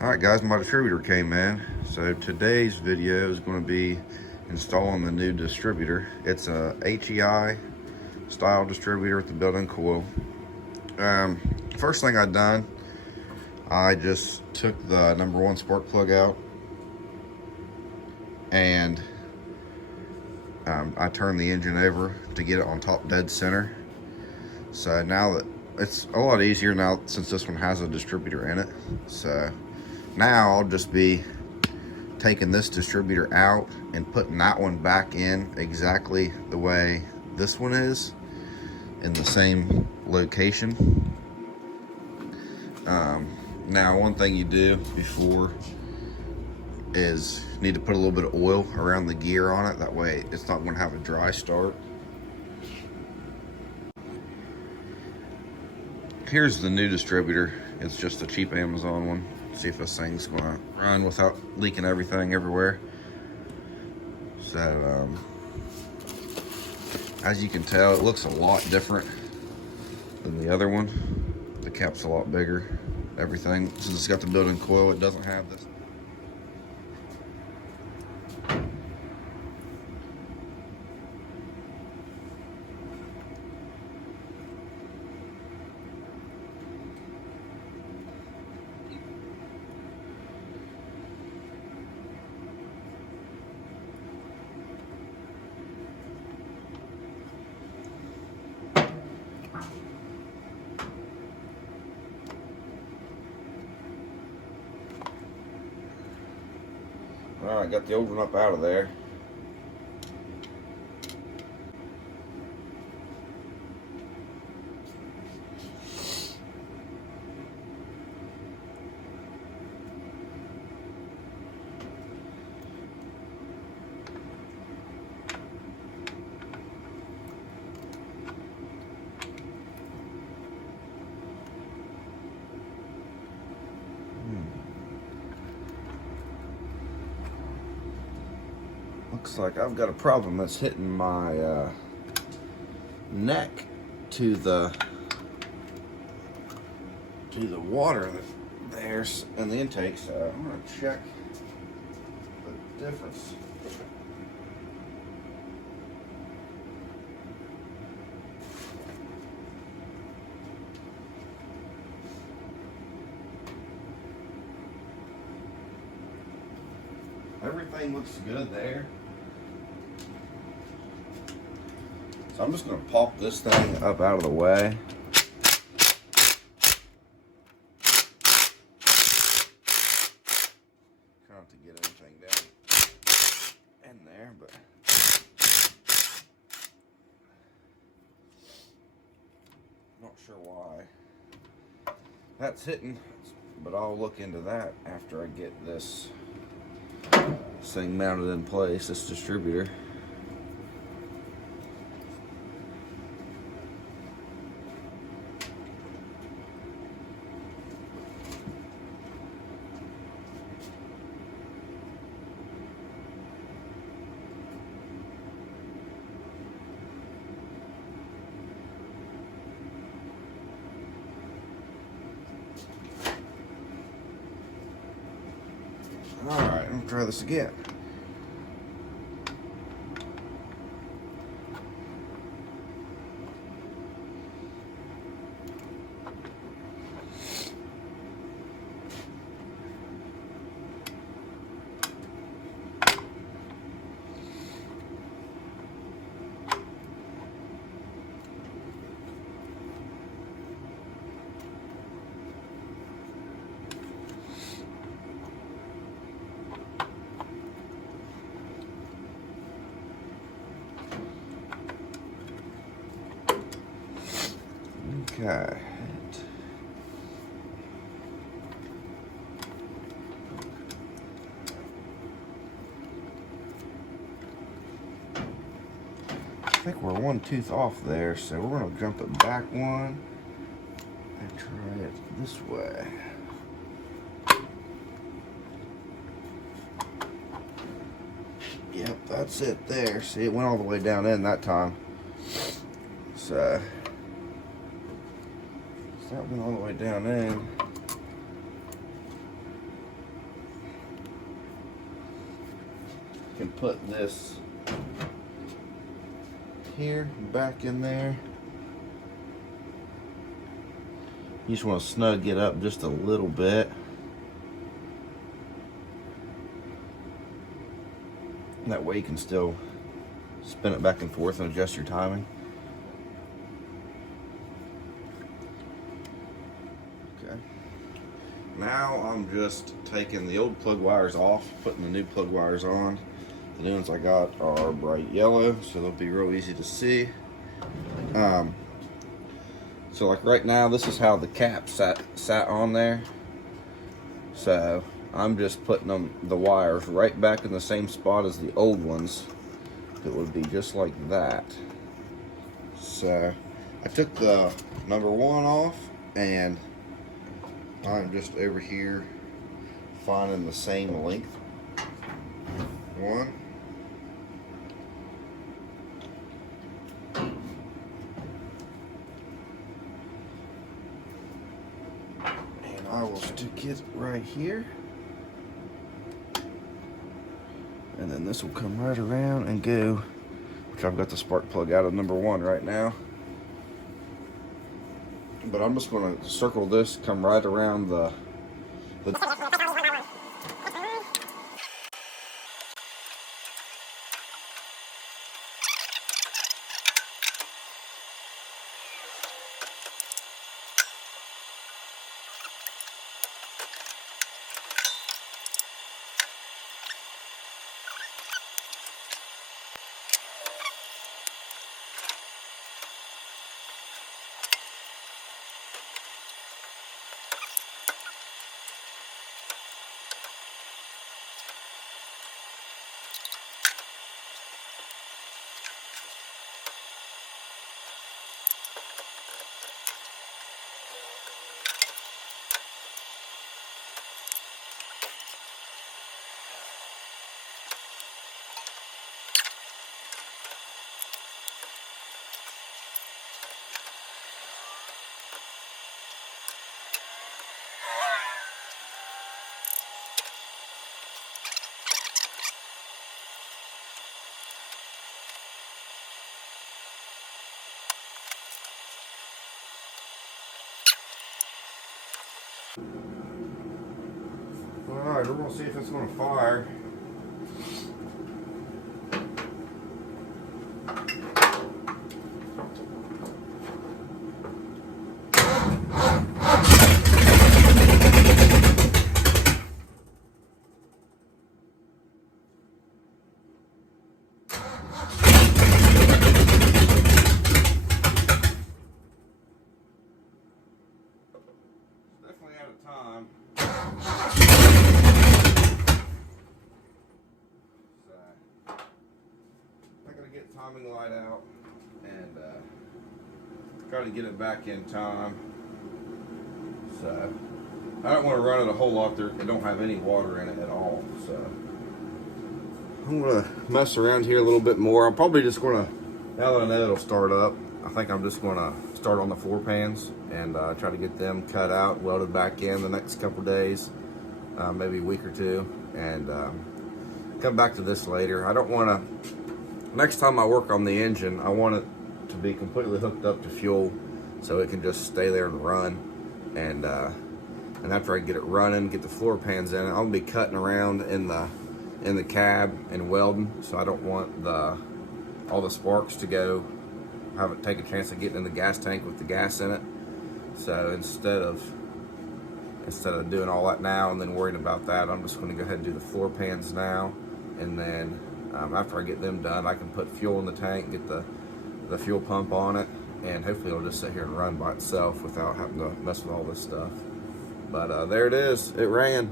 Alright guys, my distributor came in. So today's video is going to be installing the new distributor. It's a HEI style distributor with the built-in coil. First thing I just took the #1 spark plug out and I turned the engine over to get it on top dead center. So now that it's a lot easier now since this one has a distributor in it. So now I'll just be taking this distributor out and putting that one back in exactly the way this one is, in the same location. Now one thing you do before is you need to put a little bit of oil around the gear on it. That way it's not going to have a dry start. Here's the new distributor. It's just a cheap Amazon one. See if this thing's gonna run without leaking everything everywhere. So as you can tell, it looks a lot different than the other one. The cap's a lot bigger, everything. Since it's got the built-in coil, it doesn't have this. Alright, got the old one up out of there. Looks like I've got a problem that's hitting my neck to the water there's in the intake. So I'm going to check the difference. Everything looks good there. So I'm just going to pop this thing up out of the way. Try not to get anything down in there, but not sure why that's hitting, but I'll look into that after I get this thing mounted in place, this distributor. Alright, I'm gonna try this again. Okay. I think we're one tooth off there, so we're going to jump it back one and try it this way. Yep, that's it there. See, it went all the way down in that time. So that went all the way down in. can put this here, back in there. You just want to snug it up just a little bit. That way you can still spin it back and forth and adjust your timing. Okay. Now I'm just taking the old plug wires off, putting the new plug wires on. The new ones I got are bright yellow, so they'll be real easy to see. So like right now, this is how the cap sat on there. So I'm just putting the wires right back in the same spot as the old ones. It would be just like that. So I took the number 1 off, and I'm just over here finding the same length. 1. And I will stick it right here. And then this will come right around and go, which I've got the spark plug out of number 1 right now. But I'm just going to circle this, come right around the Alright, we're going to see if it's going to fire. Definitely out of time. Timing light out and try to get it back in time. So I don't want to run it a whole lot there. It don't have any water in it at all. So I'm gonna mess around here a little bit more. I'm probably just gonna, now that I know it'll start up, I think I'm just gonna start on the floor pans and try to get them cut out, welded back in the next couple days, maybe a week or two, and come back to this later. I don't want to. Next time I work on the engine, I want it to be completely hooked up to fuel so it can just stay there and run. And after I get it running, get the floor pans in, I'll be cutting around in the cab and welding. So I don't want all the sparks to go, take a chance of getting in the gas tank with the gas in it. So instead of doing all that now and then worrying about that, I'm just going to go ahead and do the floor pans now, and then after I get them done, I can put fuel in the tank, get the fuel pump on it, and hopefully it'll just sit here and run by itself without having to mess with all this stuff. But there it is. It ran.